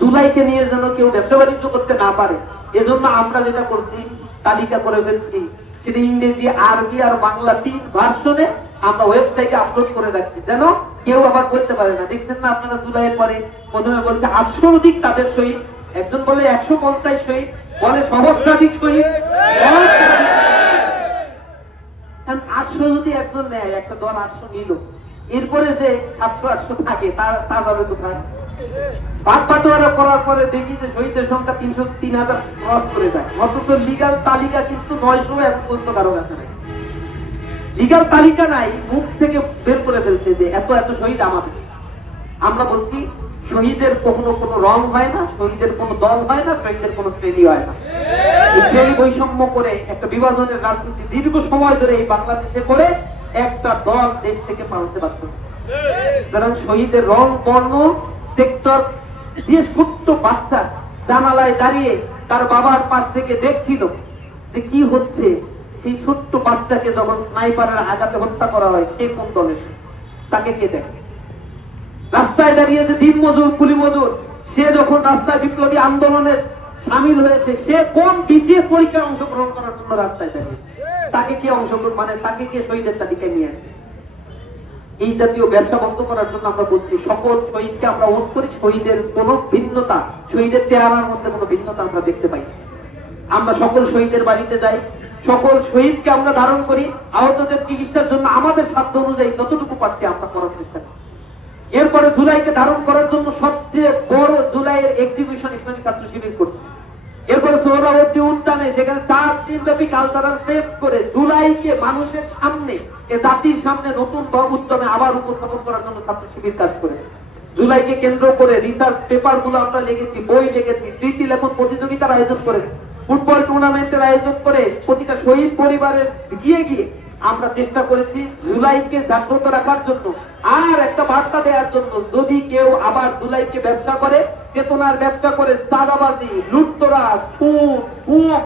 জুলাইকে নিয়ে যেন কেউ ব্যবসা বাণিজ্য করতে না পারে, এজন্য আমরা যেটা করছি তালিকা করে ফেলছি, সেটা ইংরেজি, আরবি আর বাংলা 3 ভার্সনে আমরা ওয়েবসাইটে আপলোড করে রাখছি, যেন কেউ আবার বলতে পারে না। দেখছেন না আপনারা জুলাইয়ের পরে প্রথমে বলছে 800 অধিক তাদের শহীদ, একজন বলে 150 শহীদ, বলে সহস্রাধিক শহীদ। 800 যদি একজন নেয়, একটা দল 800 নিল, এরপরে যে 700-800 থাকে তার যাবে কোথায়? বাদ বাটোয়ারা করার পরে দেখি যে শহীদের সংখ্যা 300-3000 ক্রস করে যায়, অথচ লিগাল তালিকা কিন্তু 900 এখন পর্যন্ত কারো কাছে নাই। লিগাল তালিকা নাই, মুখ থেকে বের করে ফেলছে যে এত এত শহীদ আমাদের। আমরা বলছি শহীদের কখনো কোনো রং হয় না, শহীদের কোনো দল হয় না, শহীদের কোনো শ্রেণী হয় না। এই শ্রেণী বৈষম্য করে একটা বিভাজনের রাজনীতি দীর্ঘ সময় ধরে এই বাংলাদেশে করে একটা দল দেশ থেকে পালাতে বাধ্য হচ্ছে। কারণ শহীদের রং, বর্ণ, সেক্টর দিয়ে ছোট্ট বাচ্চা জানালায় দাঁড়িয়ে তার বাবার পাশ থেকে দেখছিল যে কি হচ্ছে, সেই ছোট্ট বাচ্চাকে যখন স্নাইপারের আঘাতে হত্যা করা হয়, সে কোন দলের, তাকে কে দেখে? রাস্তায় দাঁড়িয়ে যে দিন মজুর, কুলি মজুর, সে যখন রাস্তায় বিপ্লবী আন্দোলনে সামিল হয়েছে, সে কোন বিসিএস পরীক্ষায় অংশগ্রহণ করার জন্য রাস্তায় দাঁড়িয়ে, তাকে কে অংশগ্রহণ, মানে তাকে কে শহীদের তালিকায় নিয়ে আসে? এই জাতীয় ব্যবসা বন্ধ করার জন্য আমরা বলছি সকল শহীদকে আমরা ওট করি। শহীদের কোন ভিন্নতা, শহীদের চেহারার মধ্যে কোনো ভিন্নতা আমরা দেখতে পাই। আমরা সকল শহীদের বাড়িতে যাই, সকল শহীদকে আমরা ধারণ করি, আহতদের চিকিৎসার জন্য আমাদের সাধ্য অনুযায়ী যতটুকু পারছি আমরা করার চেষ্টা করি। এরপরে জুলাইকে ধারণ করার জন্য সবচেয়ে বড় জুলাইয়ের এক্সিবিশন ইসলামী ছাত্র শিবির করছে। এরপরে সোহরাওয়ার্দী উদ্যানে সেখানে 4 দিন ব্যাপী কালচারাল ফেস্ট করে জুলাইকে মানুষের সামনে, জাতির সামনে নতুন উদ্যমে আবার উপস্থাপন করার জন্য ছাত্র শিবির কাজ করে। জুলাইকে কেন্দ্র করে রিসার্চ পেপার গুলো আমরা লিখেছি, বই লিখেছি, স্মৃতি লেখন প্রতিযোগিতার আয়োজন করেছি, ফুটবল টুর্নামেন্টের আয়োজন করে প্রতিটা শহীদ পরিবারের গিয়ে গিয়ে আমরা চেষ্টা করেছি জুলাইকে জাগ্রত রাখার জন্য আর একটা বার্তা দেওয়ার জন্য। যদি কেউ আবার জুলাইকে ব্যবসা করে, চেতনার ব্যবসা করে, চাঁদাবাজি, লুটতরাজ, খুন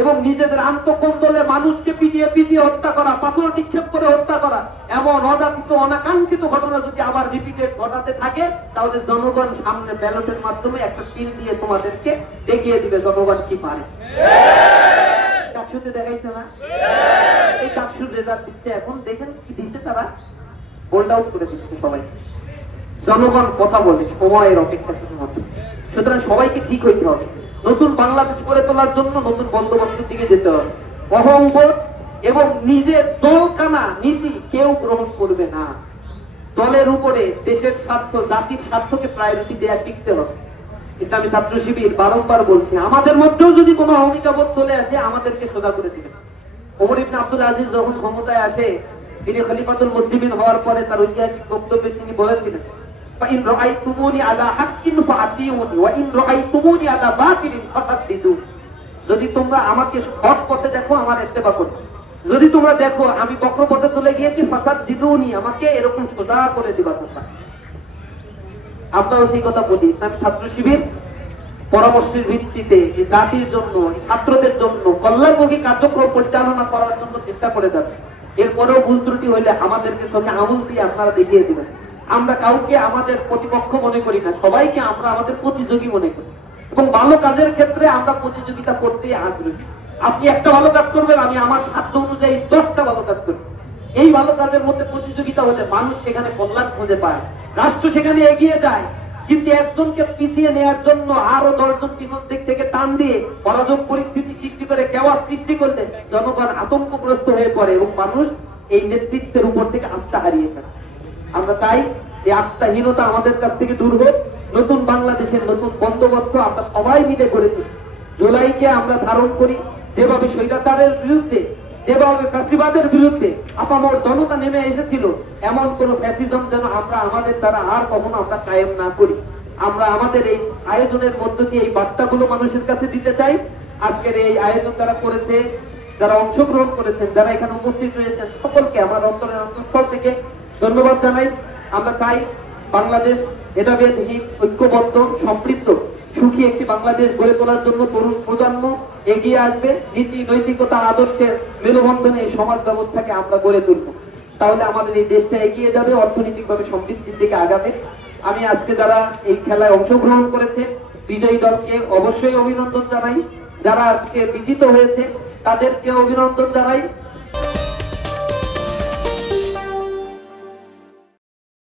এবং নিজেদের আন্তঃকন্দলে মানুষকে পিটিয়ে হত্যা করা, পাথর নিক্ষেপ করে হত্যা করা, এমন অযাচিত অনাকাঙ্ক্ষিত ঘটনা যদি আবার রিপিটেড ঘটাতে থাকে, তাহলে জনগণ সামনে ব্যালটের মাধ্যমে একটা সিল দিয়ে তোমাদেরকে দেখিয়ে দিবে জনগণ কি পারে। চাকসুতে দেখাইছে না, এই চাকসুর রেজাল্ট দিচ্ছে, এখন দেখেন কি দিচ্ছে, তারা হোল্ড আউট করে দিচ্ছে সবাই। জনগণ কথা বলে, সময়ের অপেক্ষা শুধুমাত্র। সুতরাং সবাইকে ঠিক হইতে হবে, নতুন বাংলাদেশ গড়ে তোলার জন্য নতুন বন্দোবস্তের দিকে যেতে হবে। অহংবোধ এবং নিজের দলকানা নীতি কেউ গ্রহণ করবে না। দলের উপরে দেশের স্বার্থ, জাতির স্বার্থকে প্রায়োরিটি দেওয়া শিখতে হবে। ইসলামী ছাত্র শিবির বারংবার বলছে, আমাদের মধ্যেও যদি কোনো অহমিকাবোধ চলে আসে, আমাদেরকে সোজা করে দিবেন। ওমর ইবনে আব্দুল আজিজ যখন ক্ষমতায় আসে, তিনি খলিফাতুল মুসলিমিন হওয়ার পরে তার ঐতিহাসিক বক্তব্যে তিনি বলেছিলেন, فإن رأيتموني على حق فأطيعوني وإن رأيتموني على باطل فسددون। যদি তোমরা আমাকে সৎ পথে দেখো, আমার ইত্তেবা করো, যদি তোমরা দেখো আমি বক্র পথে চলে গিয়েছি, ফাসাদদিদুনি, আমাকে এরকম সোজা করে দিবা তোমরা। আমরাও সেই কথা বলি। ইসলামী ছাত্র শিবির পরামর্শের ভিত্তিতে এই জাতির জন্য, এই ছাত্রদের জন্য কল্যাণমুখী কার্যক্রম পরিচালনা করার জন্য চেষ্টা করে যাচ্ছে। এরপরেও ভুল ত্রুটি হইলে আমাদেরকে সঙ্গে আমল দিয়ে আপনারা দেখিয়ে দিবেন। আমরা কাউকে আমাদের প্রতিপক্ষ মনে করি না, সবাইকে আমরা আমাদের প্রতিযোগী মনে করি, এবং ভালো কাজের ক্ষেত্রে আমরা প্রতিযোগিতা করতে আগ্রহী। আপনি একটা ভালো কাজ করবেন, আমি আমার সাধ্য অনুযায়ী 10টা ভালো কাজ করব। এই ভালো কাজের মধ্যে প্রতিযোগিতা হলে মানুষ সেখানে কল্যাণ খুঁজে পায়, রাষ্ট্র সেখানে এগিয়ে যায়। কিন্তু একজনকে পিছিয়ে নেওয়ার জন্য আরো 10 জন পিছন দিক থেকে টান দিয়ে অরাজক পরিস্থিতি সৃষ্টি করে, কেওয়াস সৃষ্টি করলে জনগণ আতঙ্কগ্রস্ত হয়ে পড়ে এবং মানুষ এই নেতৃত্বের উপর থেকে আস্থা হারিয়ে ফেলে। আমরা চাই এই আস্থাহীনতা আমাদের কাছ থেকে দূর হোক, নতুন বাংলাদেশের নতুন বন্দোবস্ত আমরা সবাই মিলে গড়ে তুলি। জুলাইকে আমরা ধারণ করি, যেভাবে স্বৈরাচারের বিরুদ্ধে, যেভাবে ফ্যাসিবাদের বিরুদ্ধে আপামর জনতা নেমে এসেছিল, এমন কোন ফ্যাসিজম যেন আমরা আমাদের দ্বারা আর কখনো আমরা কায়েম না করি। আমরা আমাদের এই আয়োজনের মধ্য দিয়ে এই বার্তাগুলো মানুষের কাছে দিতে চাই। আজকের এই আয়োজন যারা করেছে, যারা অংশগ্রহণ করেছেন, যারা এখানে উপস্থিত রয়েছেন, সকলকে আমার অন্তরের অন্তঃস্থল থেকে ধন্যবাদ জানাই। আমরা চাই বাংলাদেশ ভেদাভেদহীন, ঐক্যবদ্ধ, সম্পৃক্ত, সুখী একটি বাংলাদেশ গড়ে তোলার জন্য তরুণ প্রজন্ম এগিয়ে আসবে। নীতি, নৈতিকতা, আদর্শের মেলবন্ধনে এই সমাজ ব্যবস্থাকে আমরা গড়ে তুলব, তাহলে আমাদের এই দেশটা এগিয়ে যাবে, অর্থনৈতিকভাবে সমৃদ্ধির দিকে আগাবে। আমি আজকে যারা এই খেলায় অংশগ্রহণ করেছে বিজয়ী দলকে অবশ্যই অভিনন্দন জানাই, যারা আজকে বিজিত হয়েছে তাদেরকে অভিনন্দন জানাই।